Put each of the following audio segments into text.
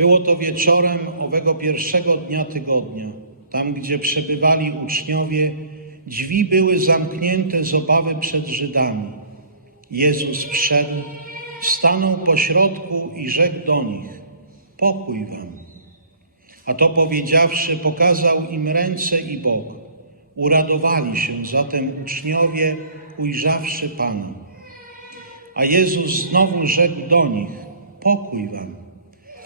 Było to wieczorem owego pierwszego dnia tygodnia. Tam, gdzie przebywali uczniowie, drzwi były zamknięte z obawy przed Żydami. Jezus wszedł, stanął pośrodku i rzekł do nich: Pokój wam. A to powiedziawszy, pokazał im ręce i bok. Uradowali się zatem uczniowie, ujrzawszy Pana. A Jezus znowu rzekł do nich: Pokój wam.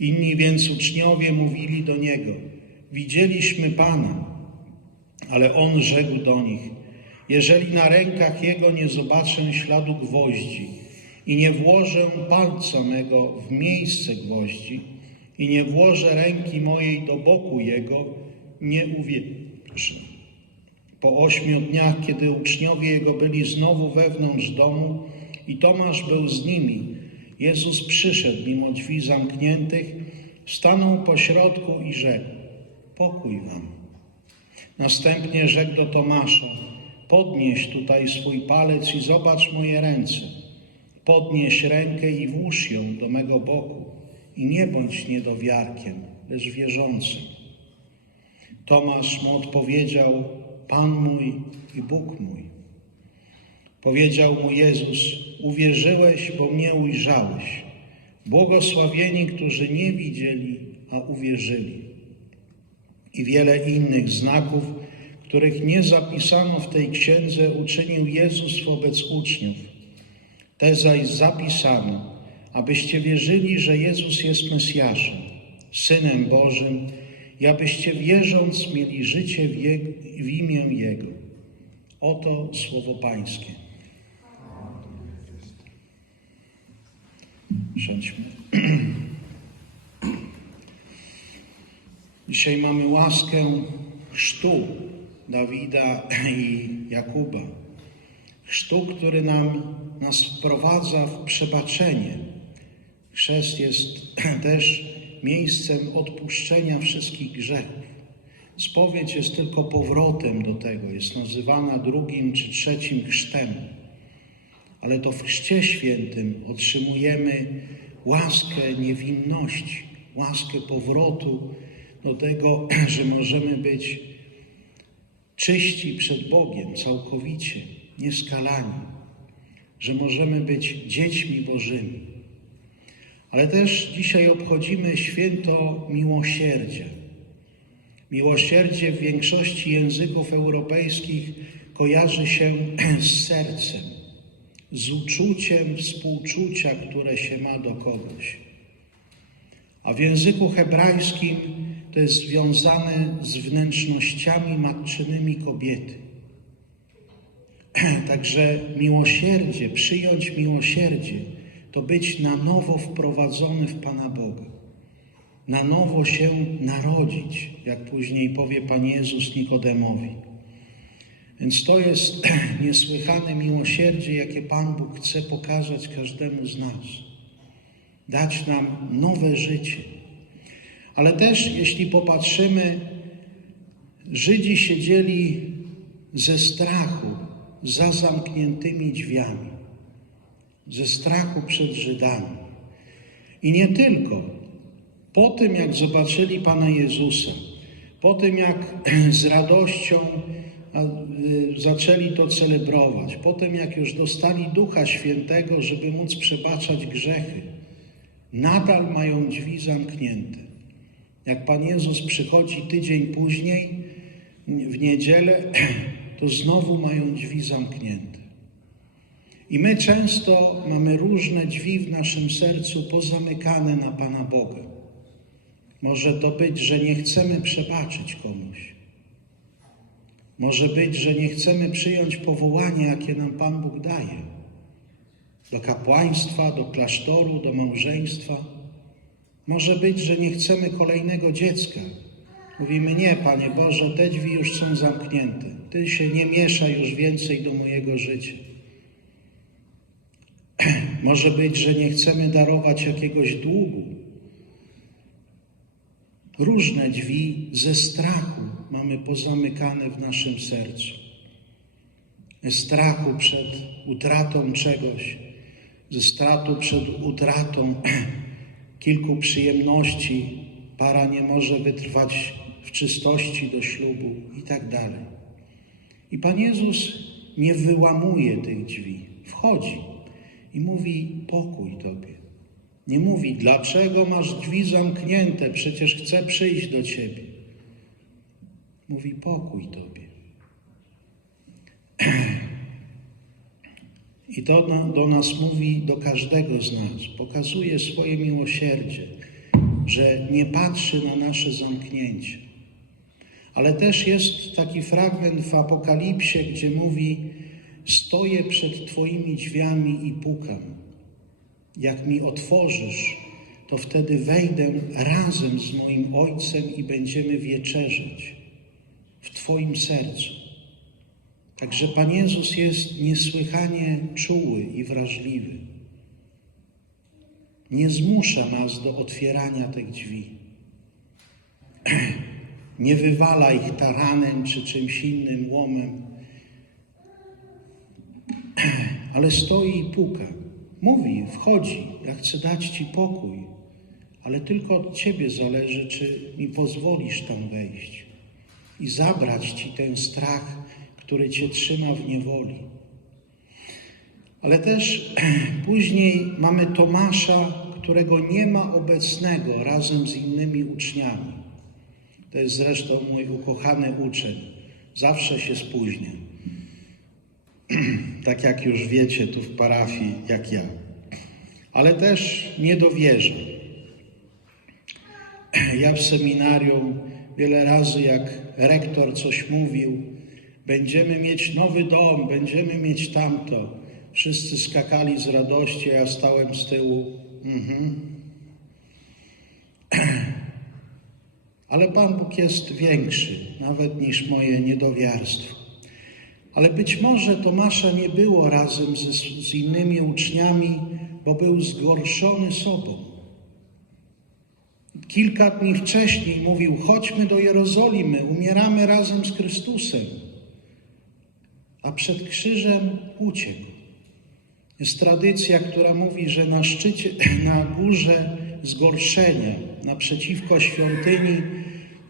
Inni więc uczniowie mówili do niego: Widzieliśmy Pana. Ale on rzekł do nich: Jeżeli na rękach jego nie zobaczę śladu gwoździ i nie włożę palca mego w miejsce gwoździ i nie włożę ręki mojej do boku jego, nie uwierzę. Po ośmiu dniach, kiedy uczniowie jego byli znowu wewnątrz domu i Tomasz był z nimi, Jezus przyszedł mimo drzwi zamkniętych, stanął pośrodku i rzekł: Pokój wam. Następnie rzekł do Tomasza: Podnieś tutaj swój palec i zobacz moje ręce. Podnieś rękę i włóż ją do mego boku i nie bądź niedowiarkiem, lecz wierzącym. Tomasz mu odpowiedział: Pan mój i Bóg mój. Powiedział mu Jezus: Uwierzyłeś, bo mnie ujrzałeś. Błogosławieni, którzy nie widzieli, a uwierzyli. I wiele innych znaków, których nie zapisano w tej księdze, uczynił Jezus wobec uczniów. Te zaś zapisano, abyście wierzyli, że Jezus jest Mesjaszem, Synem Bożym, i abyście wierząc mieli życie w, Jego, w imię Jego. Oto słowo Pańskie. Siądźmy. Dzisiaj mamy łaskę chrztu Dawida i Jakuba. Chrztu, który nam, nas wprowadza w przebaczenie. Chrzest jest też miejscem odpuszczenia wszystkich grzechów. Spowiedź jest tylko powrotem do tego, jest nazywana drugim czy trzecim chrztem. Ale to w Chrzcie Świętym otrzymujemy łaskę niewinności, łaskę powrotu do tego, że możemy być czyści przed Bogiem całkowicie, nieskalani, że możemy być dziećmi Bożymi. Ale też dzisiaj obchodzimy święto miłosierdzia. Miłosierdzie w większości języków europejskich kojarzy się z sercem, z uczuciem współczucia, które się ma do kogoś. A w języku hebrajskim to jest związane z wnętrznościami matczynymi kobiety. Także miłosierdzie, przyjąć miłosierdzie, to być na nowo wprowadzony w Pana Boga. Na nowo się narodzić, jak później powie Pan Jezus Nikodemowi. Więc to jest niesłychane miłosierdzie, jakie Pan Bóg chce pokazać każdemu z nas. Dać nam nowe życie. Ale też, jeśli popatrzymy, Żydzi siedzieli ze strachu za zamkniętymi drzwiami, ze strachu przed Żydami. I nie tylko. Po tym, jak zobaczyli Pana Jezusa, po tym, jak z radością zaczęli to celebrować, po tym, jak już dostali Ducha Świętego, żeby móc przebaczać grzechy, nadal mają drzwi zamknięte. Jak Pan Jezus przychodzi tydzień później, w niedzielę, to znowu mają drzwi zamknięte. I my często mamy różne drzwi w naszym sercu pozamykane na Pana Boga. Może to być, że nie chcemy przebaczyć komuś. Może być, że nie chcemy przyjąć powołania, jakie nam Pan Bóg daje. Do kapłaństwa, do klasztoru, do małżeństwa. Może być, że nie chcemy kolejnego dziecka, Mówimy, nie, Panie Boże, te drzwi już są zamknięte. Ty się nie mieszaj już więcej do mojego życia. Może być, że nie chcemy darować jakiegoś długu. Różne drzwi ze strachu mamy pozamykane w naszym sercu. Strachu przed utratą czegoś, ze strachu przed utratą kilku przyjemności. Para nie może wytrwać w czystości do ślubu i tak dalej. I Pan Jezus nie wyłamuje tych drzwi, wchodzi i mówi: Pokój Tobie. Nie mówi, dlaczego masz drzwi zamknięte, przecież chcę przyjść do Ciebie. Mówi, pokój Tobie. I to do, nas mówi, do każdego z nas. Pokazuje swoje miłosierdzie, że nie patrzy na nasze zamknięcie. Ale też jest taki fragment w Apokalipsie, gdzie mówi: Stoję przed Twoimi drzwiami i pukam. Jak mi otworzysz, to wtedy wejdę razem z moim Ojcem i będziemy wieczerzać w Twoim sercu. Także Pan Jezus jest niesłychanie czuły i wrażliwy. Nie zmusza nas do otwierania tych drzwi. Nie wywala ich taranem czy czymś innym łomem, ale stoi i puka. Mówi, wchodzi, ja chcę dać Ci pokój, ale tylko od Ciebie zależy, czy mi pozwolisz tam wejść i zabrać Ci ten strach, który Cię trzyma w niewoli. Ale też później mamy Tomasza, którego nie ma obecnego razem z innymi uczniami. To jest zresztą mój ukochany uczeń. Zawsze się spóźnia. tak jak już wiecie tu w parafii, jak ja. Ale też nie dowierza. Ja w seminarium wiele razy, jak rektor coś mówił, będziemy mieć nowy dom, będziemy mieć tamto. Wszyscy skakali z radości, a ja stałem z tyłu. Mhm. Ale Pan Bóg jest większy, nawet niż moje niedowiarstwo. Ale być może Tomasza nie było razem z, z innymi uczniami, bo był zgorszony sobą. Kilka dni wcześniej mówił: Chodźmy do Jerozolimy, umieramy razem z Chrystusem. A przed krzyżem uciekł. Jest tradycja, która mówi, że na szczycie, na górze zgorszenia, naprzeciwko świątyni,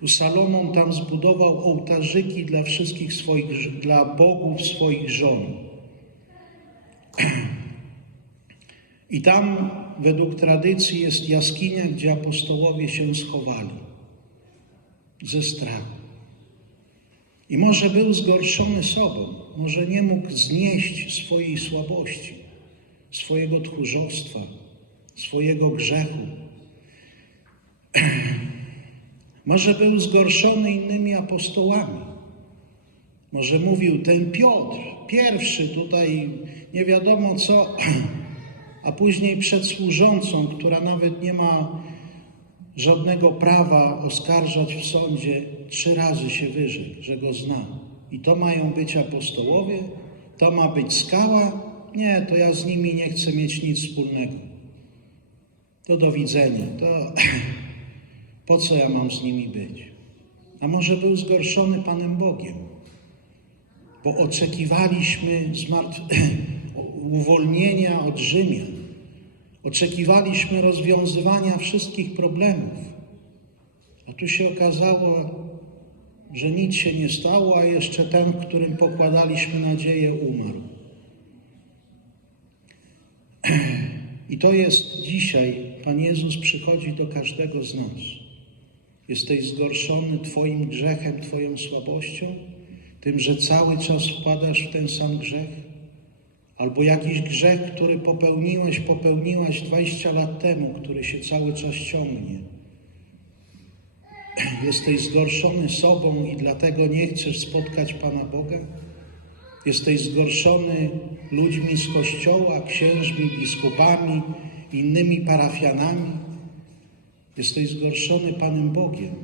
Salomon tam zbudował ołtarzyki dla wszystkich swoich, dla bogów swoich żon. I tam według tradycji jest jaskinia, gdzie apostołowie się schowali ze strachu. I może był zgorszony sobą, może nie mógł znieść swojej słabości, swojego tchórzostwa, swojego grzechu. Może był zgorszony innymi apostołami. Może mówił ten Piotr, pierwszy tutaj nie wiadomo co, a później przed służącą, która nawet nie ma żadnego prawa oskarżać w sądzie, trzy razy się wyrzekł, że go zna. I to mają być apostołowie? To ma być skała? Nie, to ja z nimi nie chcę mieć nic wspólnego. To do widzenia. To po co ja mam z nimi być? A może był zgorszony Panem Bogiem? Bo oczekiwaliśmy zmartw... uwolnienia od Rzymian. Oczekiwaliśmy rozwiązywania wszystkich problemów. A tu się okazało, że nic się nie stało, a jeszcze ten, którym pokładaliśmy nadzieję, umarł. I to jest dzisiaj, Pan Jezus przychodzi do każdego z nas. Jesteś zgorszony Twoim grzechem, Twoją słabością, tym, że cały czas wpadasz w ten sam grzech? Albo jakiś grzech, który popełniłeś, popełniłaś 20 lat temu, który się cały czas ciągnie. Jesteś zgorszony sobą i dlatego nie chcesz spotkać Pana Boga? Jesteś zgorszony ludźmi z kościoła, księżmi, biskupami, innymi parafianami? Jesteś zgorszony Panem Bogiem.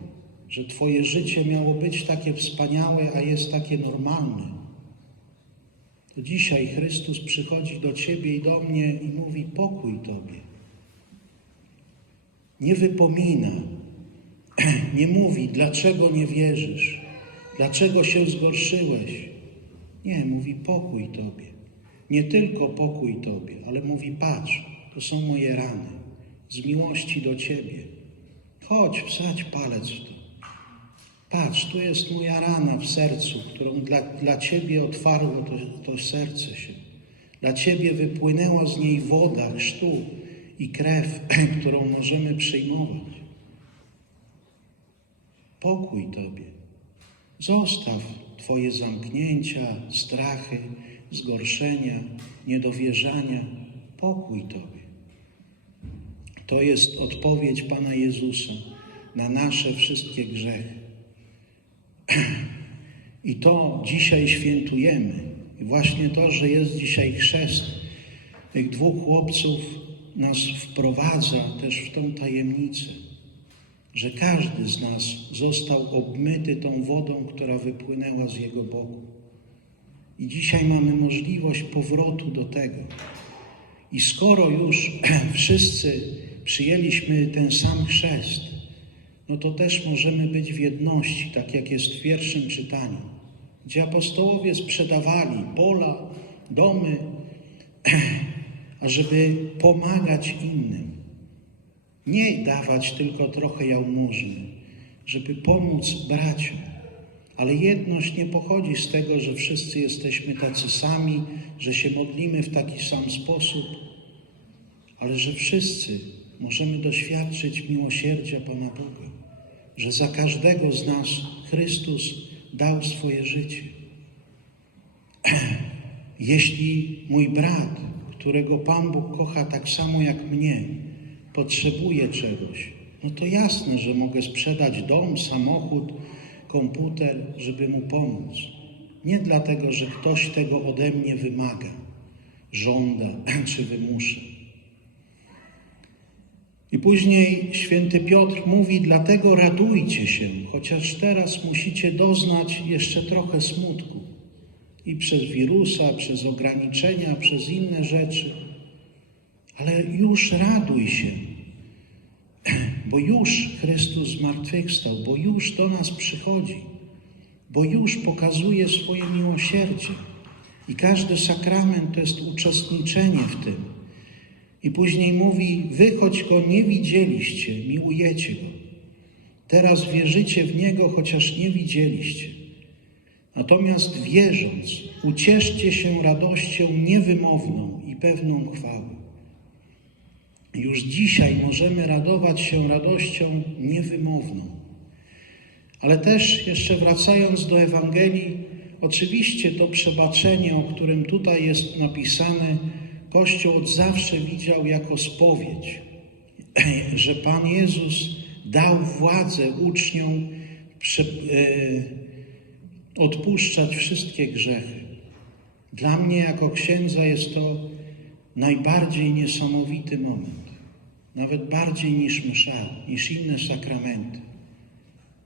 że Twoje życie miało być takie wspaniałe, a jest takie normalne. To dzisiaj Chrystus przychodzi do Ciebie i do mnie i mówi: pokój Tobie. Nie wypomina, nie mówi, dlaczego nie wierzysz, dlaczego się zgorszyłeś. Nie, mówi pokój Tobie. Nie tylko pokój Tobie, ale mówi: patrz, to są moje rany z miłości do Ciebie. Chodź, wsadź palec w to. Patrz, tu jest moja rana w sercu, którą dla, dla Ciebie otwarło to, to serce się. Dla Ciebie wypłynęła z niej woda, chrztu i krew, którą możemy przyjmować. Pokój Tobie. Zostaw Twoje zamknięcia, strachy, zgorszenia, niedowierzania. Pokój Tobie. To jest odpowiedź Pana Jezusa na nasze wszystkie grzechy. I to dzisiaj świętujemy. I właśnie to, że jest dzisiaj chrzest tych dwóch chłopców, nas wprowadza też w tą tajemnicę, że każdy z nas został obmyty tą wodą, która wypłynęła z jego boku. I dzisiaj mamy możliwość powrotu do tego. I skoro już wszyscy przyjęliśmy ten sam chrzest, no to też możemy być w jedności, tak jak jest w pierwszym czytaniu, gdzie apostołowie sprzedawali pola, domy, ażeby pomagać innym. Nie dawać tylko trochę jałmużny, żeby pomóc braciom. Ale jedność nie pochodzi z tego, że wszyscy jesteśmy tacy sami, że się modlimy w taki sam sposób, ale że wszyscy możemy doświadczyć miłosierdzia Pana Boga, że za każdego z nas Chrystus dał swoje życie. Jeśli mój brat, którego Pan Bóg kocha tak samo jak mnie, potrzebuje czegoś, no to jasne, że mogę sprzedać dom, samochód, komputer, żeby mu pomóc. Nie dlatego, że ktoś tego ode mnie wymaga, żąda czy wymusza. I później święty Piotr mówi: Dlatego radujcie się, chociaż teraz musicie doznać jeszcze trochę smutku. I przez wirusa, przez ograniczenia, przez inne rzeczy. Ale już raduj się, bo już Chrystus zmartwychwstał, bo już do nas przychodzi, bo już pokazuje swoje miłosierdzie. I każdy sakrament to jest uczestniczenie w tym. I później mówi: Wy, choć go nie widzieliście, miłujecie go. Teraz wierzycie w niego, chociaż nie widzieliście. Natomiast wierząc, ucieszcie się radością niewymowną i pewną chwały. Już dzisiaj możemy radować się radością niewymowną. Ale też, jeszcze wracając do Ewangelii, oczywiście to przebaczenie, o którym tutaj jest napisane, Kościół od zawsze widział jako spowiedź, że Pan Jezus dał władzę uczniom prze, e, odpuszczać wszystkie grzechy. Dla mnie, jako księdza, jest to najbardziej niesamowity moment, nawet bardziej niż msza, niż inne sakramenty.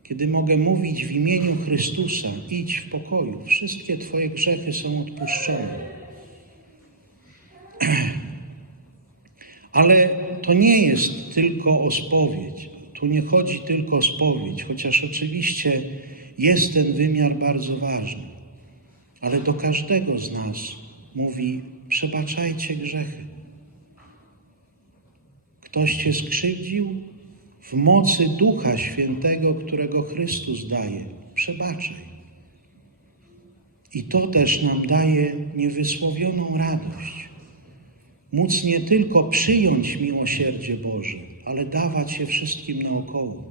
Kiedy mogę mówić w imieniu Chrystusa, idź w pokoju, wszystkie Twoje grzechy są odpuszczone. Ale to nie jest tylko o spowiedź. Tu nie chodzi tylko o spowiedź, chociaż oczywiście jest ten wymiar bardzo ważny. Ale do każdego z nas mówi: przebaczajcie grzechy. Ktoś cię skrzywdził? W mocy Ducha Świętego, którego Chrystus daje, przebaczaj. I to też nam daje niewysłowioną radość móc nie tylko przyjąć miłosierdzie Boże, ale dawać je wszystkim naokoło.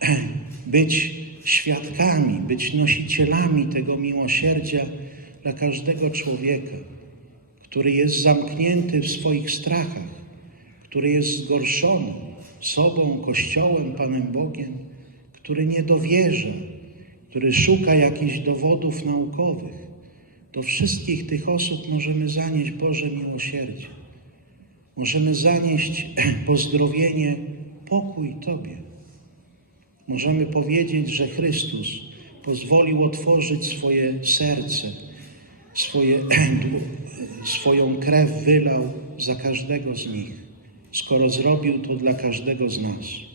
Być świadkami, być nosicielami tego miłosierdzia dla każdego człowieka, który jest zamknięty w swoich strachach, który jest zgorszony sobą, Kościołem, Panem Bogiem, który nie dowierza, który szuka jakichś dowodów naukowych do wszystkich tych osób możemy zanieść Boże miłosierdzie. Możemy zanieść pozdrowienie, pokój Tobie. Możemy powiedzieć, że Chrystus pozwolił otworzyć swoje serce, swoje, swoją krew wylał za każdego z nich, skoro zrobił to dla każdego z nas.